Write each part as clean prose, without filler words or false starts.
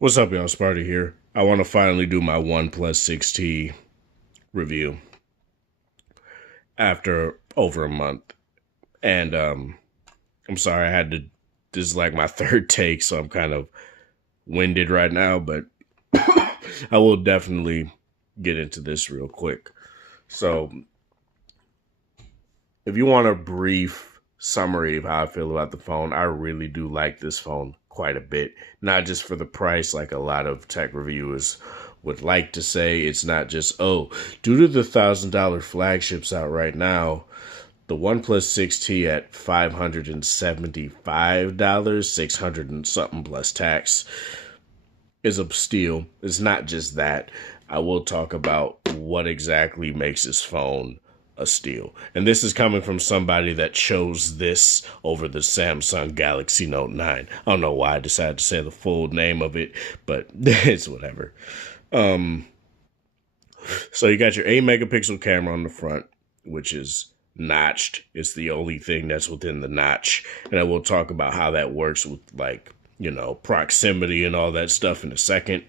What's up, y'all? Sparty here. I want to finally do my OnePlus 6T review after over a month. And I'm sorry I had to this is like my third take, so I'm kind of winded right now, but I will definitely get into this real quick. So, if you want a brief summary of how I feel about the phone, I really do like this phone quite a bit. Not just for the price, like a lot of tech reviewers would like to say. It's not just, oh, due to the $1,000 flagships out right now, the OnePlus 6T at $575, 600 and something plus tax is a steal. It's not just that. I will talk about what exactly makes this phone a steal. And this is coming from somebody that chose this over the Samsung Galaxy Note 9. I don't know why I decided to say the full name of it, but it's whatever. Um, so you got your 8 megapixel camera on the front, which is notched. It's the only thing that's within the notch. And I will talk about how that works with, like, proximity and all that stuff in a second.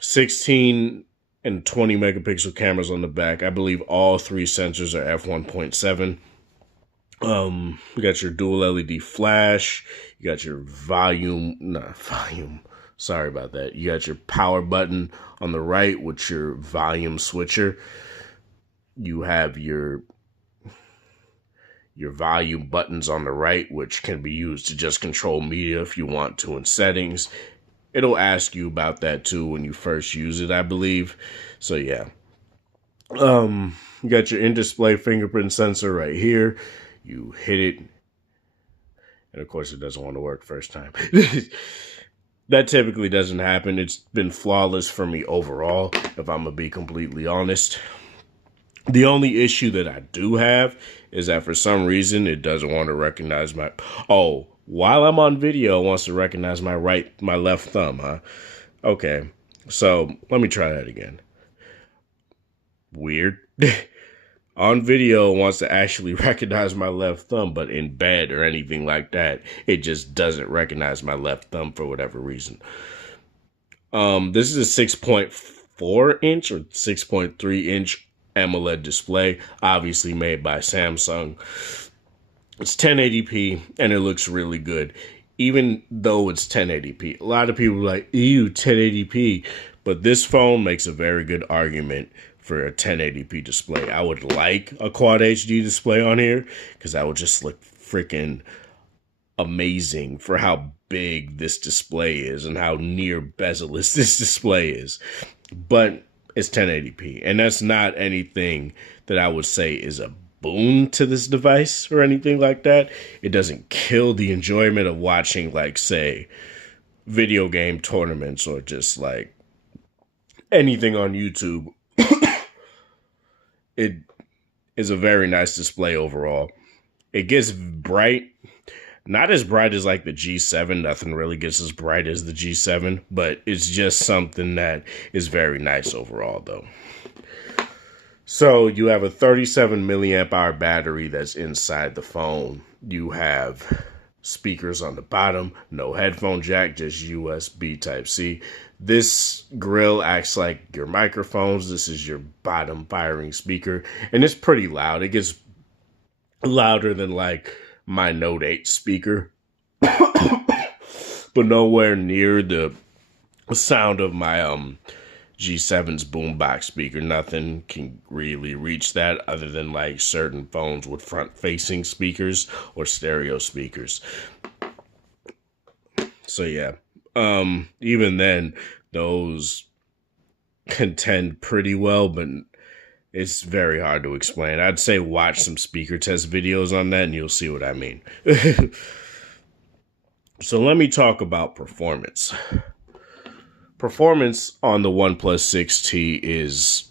16 and 20 megapixel cameras on the back. I believe all three sensors are f1.7. You got your dual LED flash. You got your volume. Sorry about that. You got your power button on the right with your volume switcher. You have your volume buttons on the right, which can be used to just control media if you want to in settings. It'll ask you about that too when you first use it, I believe. So yeah. You got your in-display fingerprint sensor right here. You hit it, and of course it doesn't want to work first time. That typically doesn't happen. It's been flawless for me overall, if I'm gonna be completely honest. The only issue that I do have is that for some reason it doesn't want to recognize my while I'm on video, it wants to recognize my left thumb, huh? Okay. So let me try that again. Weird. On video, it wants to actually recognize my left thumb, but in bed or anything like that, it just doesn't recognize my left thumb for whatever reason. This is a 6.4 inch or 6.3 inch AMOLED display, obviously made by Samsung. It's 1080p and it looks really good, even though it's 1080p. A lot of people are like, ew, 1080p. But this phone makes a very good argument for a 1080p display. I would like a quad HD display on here because that would just look freaking amazing for how big this display is and how near bezel-less this display is. But it's 1080p, and that's not anything that I would say is a boon to this device or anything like that. It doesn't kill the enjoyment of watching, like, say, video game tournaments or just like anything on YouTube. It is a very nice display overall. It gets bright, not as bright as like the G7. Nothing really gets as bright as the G7, but it's just something that is very nice overall though. So you have a 37 milliamp hour battery that's inside the phone. You have speakers on the bottom, no headphone jack, just USB Type-C. This grill acts like your microphones. This is your bottom firing speaker, and it's pretty loud. It gets louder than like my Note 8 speaker, but nowhere near the sound of my G7's boombox speaker. Nothing can really reach that other than like certain phones with front-facing speakers or stereo speakers. So yeah, even then, those contend pretty well, but it's very hard to explain. I'd say watch some speaker test videos on that and you'll see what I mean. So let me talk about performance. Performance on the OnePlus 6T is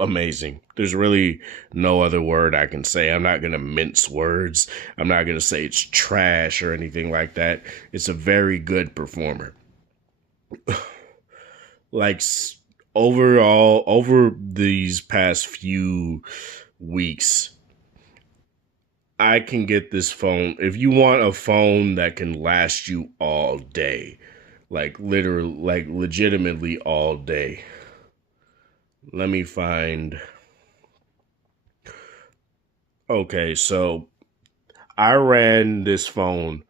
amazing. There's really no other word I can say. I'm not going to mince words. I'm not going to say it's trash or anything like that. It's a very good performer. Like, overall, over these past few weeks, I can get this phone. If you want a phone that can last you all day, like literally, like legitimately all day. Let me find. Okay, so I ran this phone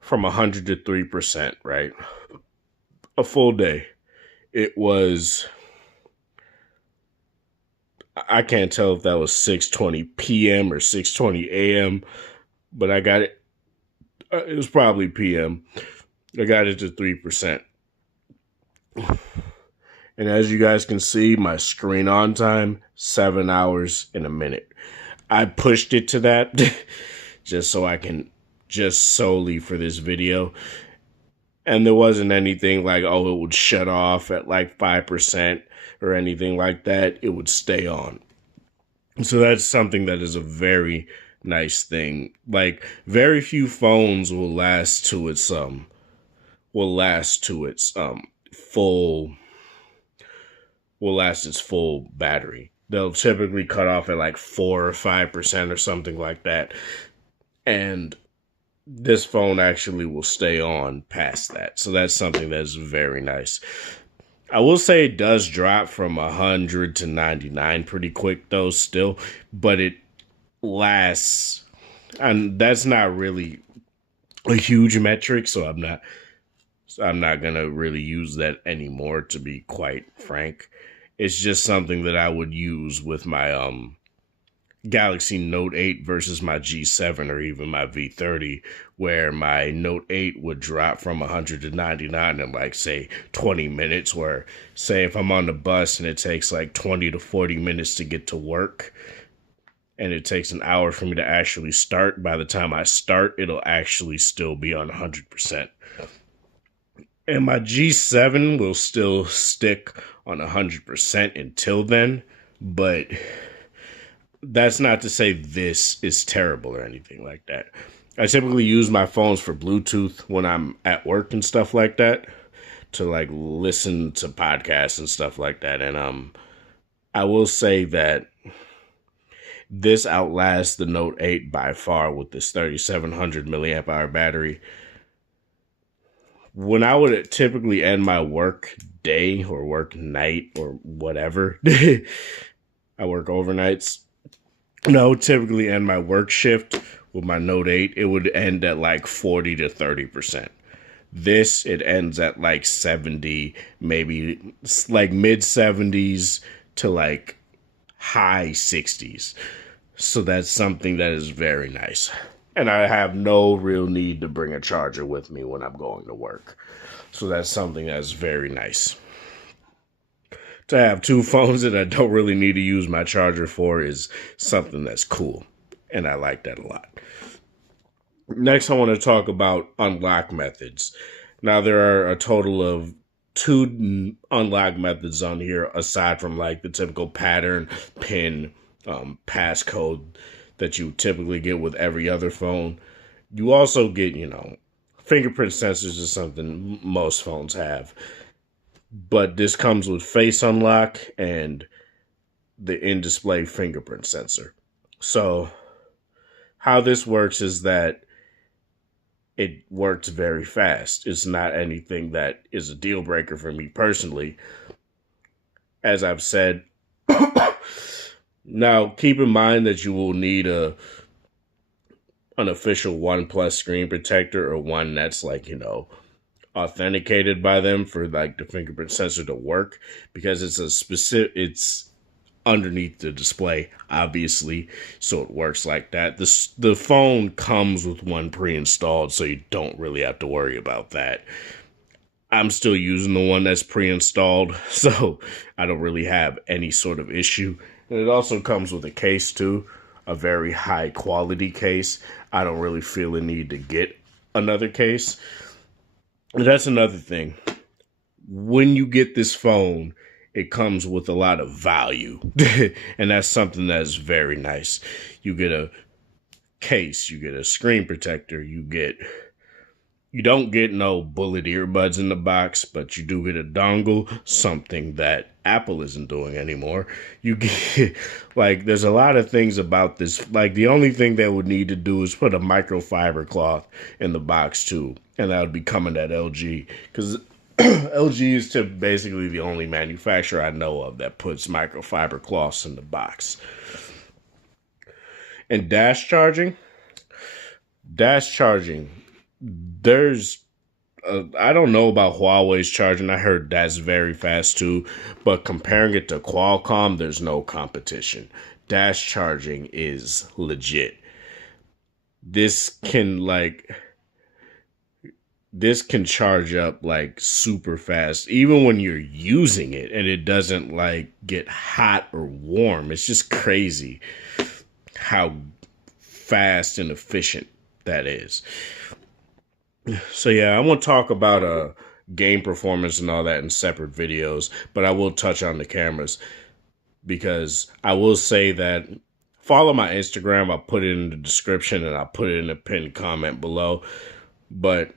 from 100 to 3%, right? A full day. It was, I can't tell if that was 6:20 p.m. or 6:20 a.m., but I got it. It was probably p.m. I got it to 3%. And as you guys can see, my screen on time, 7 hours and a minute. I pushed it to that just so I can, just solely for this video. And there wasn't anything like, oh, it would shut off at like 5% or anything like that. It would stay on. So that's something that is a very nice thing. Like, very few phones will last to its full will last its full battery. They'll typically cut off at like 4 or 5% or something like that. And this phone actually will stay on past that. So that's something that's very nice. I will say it does drop from 100 to 99 pretty quick though still, but it lasts, and that's not really a huge metric, so I'm not going to really use that anymore, to be quite frank. It's just something that I would use with my Galaxy Note 8 versus my G7 or even my V30, where my Note 8 would drop from 100 to 99 in like, say, 20 minutes, where, say, if I'm on the bus and it takes like 20 to 40 minutes to get to work, and it takes an hour for me to actually start, by the time I start, it'll actually still be on 100%. And my G7 will still stick on 100% until then, but that's not to say this is terrible or anything like that. I typically use my phones for Bluetooth when I'm at work and stuff like that, to like listen to podcasts and stuff like that. And I will say that this outlasts the Note 8 by far with this 3700 milliamp hour battery. When I would typically end my work day or work night or whatever, I work overnights. No, typically end my work shift with my Note 8, it would end at like 40 to 30%. This, it ends at like 70, maybe like mid 70s to like high 60s. So that's something that is very nice. And I have no real need to bring a charger with me when I'm going to work. So that's something that's very nice. To have two phones that I don't really need to use my charger for is something that's cool. And I like that a lot. Next, I want to talk about unlock methods. Now, there are a total of 2 unlock methods on here, aside from like the typical pattern, pin, passcode that you typically get with every other phone. You also get, fingerprint sensors is something most phones have. But this comes with face unlock and the in-display fingerprint sensor. So how this works is that it works very fast. It's not anything that is a deal breaker for me personally. As I've said, now keep in mind that you will need an official OnePlus screen protector, or one that's like, authenticated by them for like the fingerprint sensor to work, because it's underneath the display, obviously, so it works like that. The phone comes with one pre-installed, so you don't really have to worry about that. I'm still using the one that's pre-installed, so I don't really have any sort of issue. And it also comes with a case too, a very high quality case. I don't really feel the need to get another case. And that's another thing. When you get this phone, it comes with a lot of value. And that's something that's very nice. You get a case, you get a screen protector, you get You don't get no bullet earbuds in the box, but you do get a dongle, something that Apple isn't doing anymore. You get, like, there's a lot of things about this. Like, the only thing they would need to do is put a microfiber cloth in the box, too. And that would be coming at LG. Because LG is basically the only manufacturer I know of that puts microfiber cloths in the box. And dash charging, there's I don't know about Huawei's charging. I heard that's very fast too, but comparing it to Qualcomm, there's no competition. Dash charging is legit. This can like this can charge up like super fast even when you're using it, and it doesn't like get hot or warm. It's just crazy how fast and efficient that is. So yeah, I won't talk about game performance and all that in separate videos, but I will touch on the cameras, because I will say that follow my Instagram. I'll put it in the description and I'll put it in the pinned comment below. But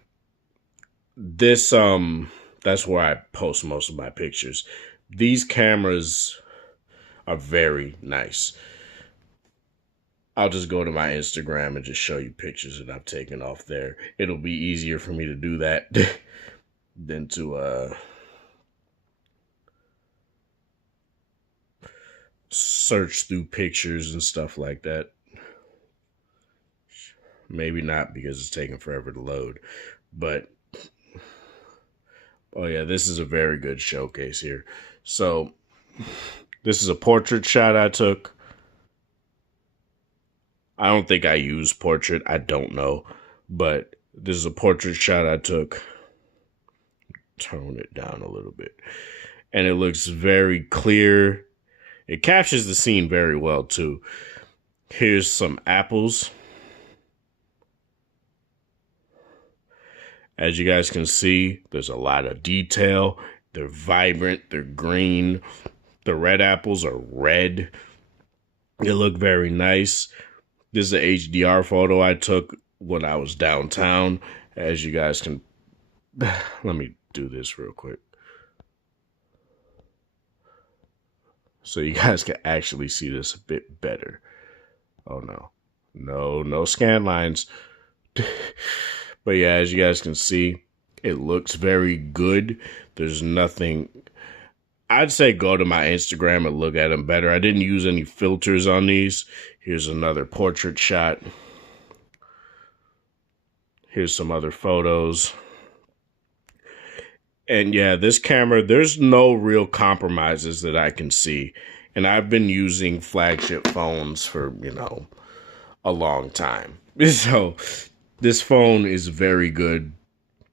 this that's where I post most of my pictures. These cameras are very nice. I'll just go to my Instagram and just show you pictures that I've taken off there. It'll be easier for me to do that than to search through pictures and stuff like that. Maybe not, because it's taking forever to load. But oh yeah, this is a very good showcase here. So this is a portrait shot I took. I don't think I use portrait. I don't know. But this is a portrait shot I took. Tone it down a little bit. And it looks very clear. It captures the scene very well, too. Here's some apples. As you guys can see, there's a lot of detail. They're vibrant. They're green. The red apples are red. They look very nice. This is an HDR photo I took when I was downtown. As you guys can... Let me do this real quick, so you guys can actually see this a bit better. Oh, no. No scan lines. But yeah, as you guys can see, it looks very good. There's nothing... I'd say go to my Instagram and look at them better. I didn't use any filters on these. Here's another portrait shot. Here's some other photos. And yeah, this camera, there's no real compromises that I can see. And I've been using flagship phones for, a long time. So this phone is very good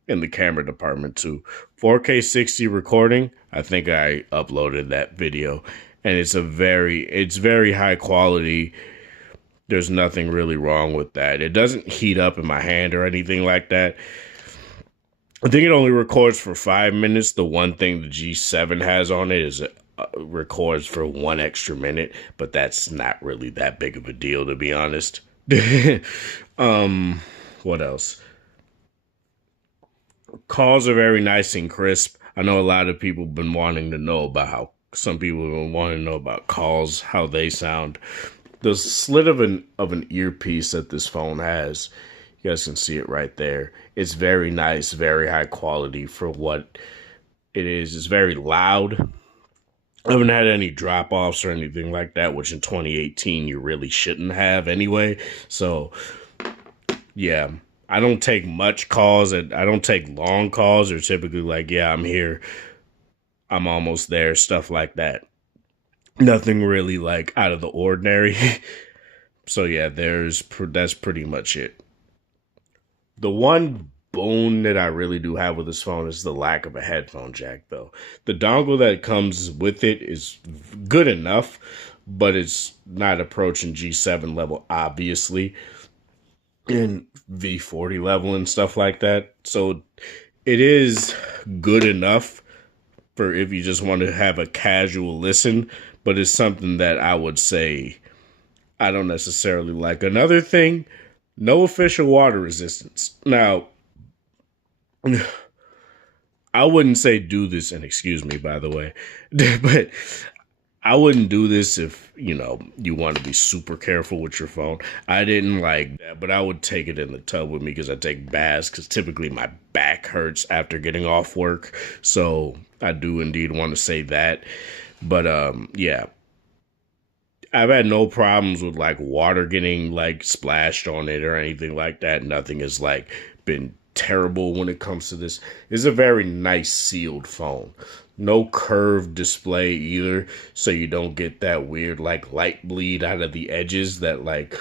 in the camera department too. 4K 60 recording, I think I uploaded that video, and it's very high quality. There's nothing really wrong with that. It doesn't heat up in my hand or anything like that. I think it only records for 5 minutes. The one thing the G7 has on it is it records for 1 extra minute, but that's not really that big of a deal, to be honest. What else? Calls are very nice and crisp. I know a lot of people have been wanting to know about how some people have been wanting to know about calls, how they sound. The slit of an earpiece that this phone has, you guys can see it right there. It's very nice, very high quality for what it is. It's very loud. I haven't had any drop-offs or anything like that, which in 2018 you really shouldn't have anyway. So, yeah. I don't take much calls, and I don't take long calls. They're typically like, yeah, I'm here, I'm almost there, stuff like that. Nothing really like out of the ordinary. So yeah, that's pretty much it. The one bone that I really do have with this phone is the lack of a headphone jack, though. The dongle that comes with it is good enough, but it's not approaching G7 level, obviously, and V40 level and stuff like that. So it is good enough for if you just want to have a casual listen, but it's something that I would say I don't necessarily like. Another thing, no official water resistance. Now, I wouldn't say do this, and excuse me, by the way, but I wouldn't do this if, you want to be super careful with your phone. I didn't like that, but I would take it in the tub with me because I take baths because typically my back hurts after getting off work. So I do indeed want to say that. But yeah, I've had no problems with like water getting like splashed on it or anything like that. Nothing has like been terrible when it comes to this. It's a very nice sealed phone. No curved display either, so you don't get that weird like light bleed out of the edges that like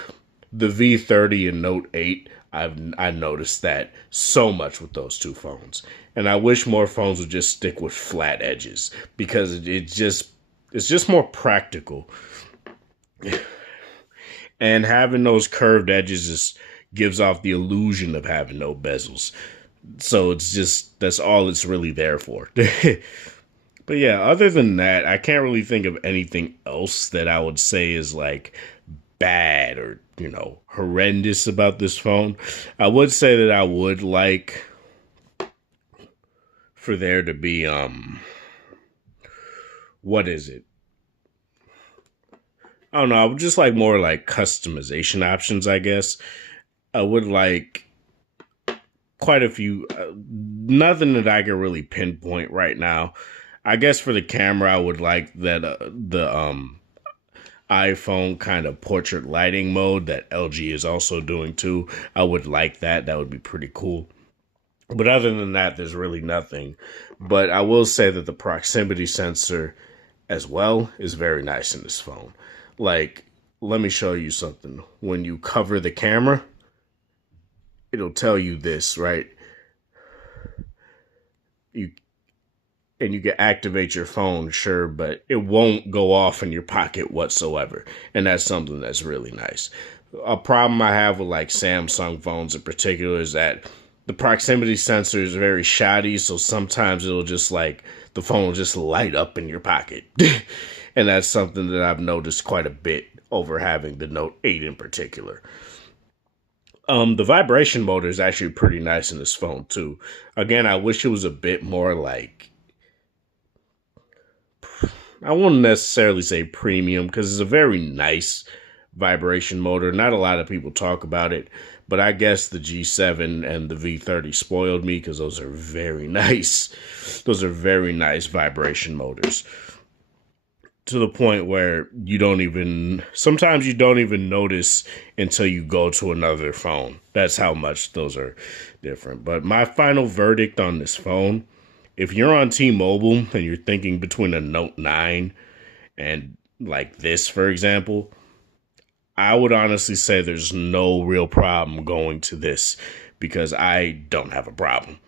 the V30 and Note 8. I noticed that so much with those two phones. And I wish more phones would just stick with flat edges because it's just more practical. And having those curved edges just gives off the illusion of having no bezels. So it's just, that's all it's really there for. But yeah, other than that, I can't really think of anything else that I would say is like bad or, horrendous about this phone. I would say that I would like for there to be, what is it? I don't know. I would just like more like customization options, I guess. I would like quite a few, nothing that I can really pinpoint right now. I guess for the camera, I would like that the iPhone kind of portrait lighting mode that LG is also doing too. I would like that. That would be pretty cool. But other than that, there's really nothing. But I will say that the proximity sensor as well is very nice in this phone. Like, let me show you something. When you cover the camera, it'll tell you this, right? You can activate your phone, sure, but it won't go off in your pocket whatsoever. And that's something that's really nice. A problem I have with like Samsung phones in particular is that the proximity sensor is very shoddy, so sometimes it'll just like the phone will just light up in your pocket. And that's something that I've noticed quite a bit over having the Note 8 in particular. The vibration motor is actually pretty nice in this phone too. Again, I wish it was a bit more like, I won't necessarily say premium because it's a very nice vibration motor. Not a lot of people talk about it, but I guess the G7 and the V30 spoiled me because those are very nice. Those are very nice vibration motors. To the point where sometimes you don't even notice until you go to another phone. That's how much those are different. But my final verdict on this phone, if you're on T-Mobile and you're thinking between a Note 9 and like this, for example, I would honestly say there's no real problem going to this because I don't have a problem.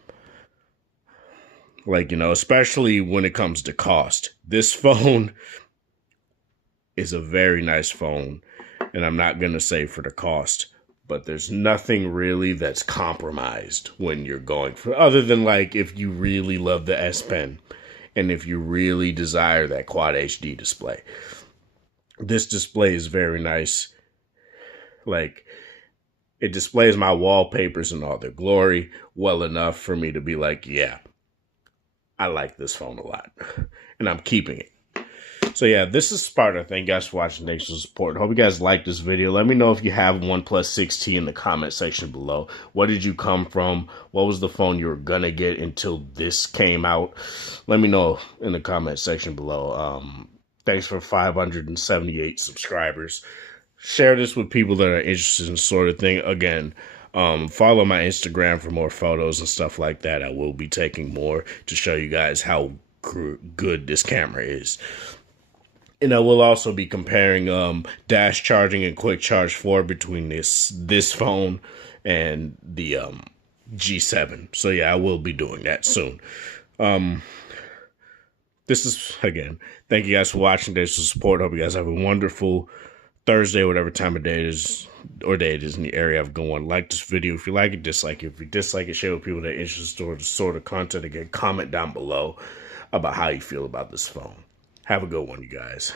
Like, especially when it comes to cost. This phone is a very nice phone, and I'm not going to say for the cost, but there's nothing really that's compromised when you're going for, other than like if you really love the S Pen and if you really desire that Quad HD display. This display is very nice. Like, it displays my wallpapers in all their glory well enough for me to be like, yeah, I like this phone a lot, and I'm keeping it. So yeah, this is Sparta. Thank you guys for watching. Thanks for the support. Hope you guys like this video. Let me know if you have OnePlus 6T in the comment section below. What did you come from? What was the phone you were gonna get until this came out? Let me know in the comment section below. Thanks for 578 subscribers. Share this with people that are interested in this sort of thing. Again, follow my Instagram for more photos and stuff like that. I will be taking more to show you guys how good this camera is. And I will also be comparing dash charging and quick charge 4 between this phone and the G7. So yeah, I will be doing that soon. This is, again, thank you guys for watching. Thanks for support. Hope you guys have a wonderful Thursday, whatever time of day it is, or day it is in the area of going. Like this video if you like it, dislike it. If you dislike it, share with people that are interested in the sort of content. Again, comment down below about how you feel about this phone. Have a good one, you guys.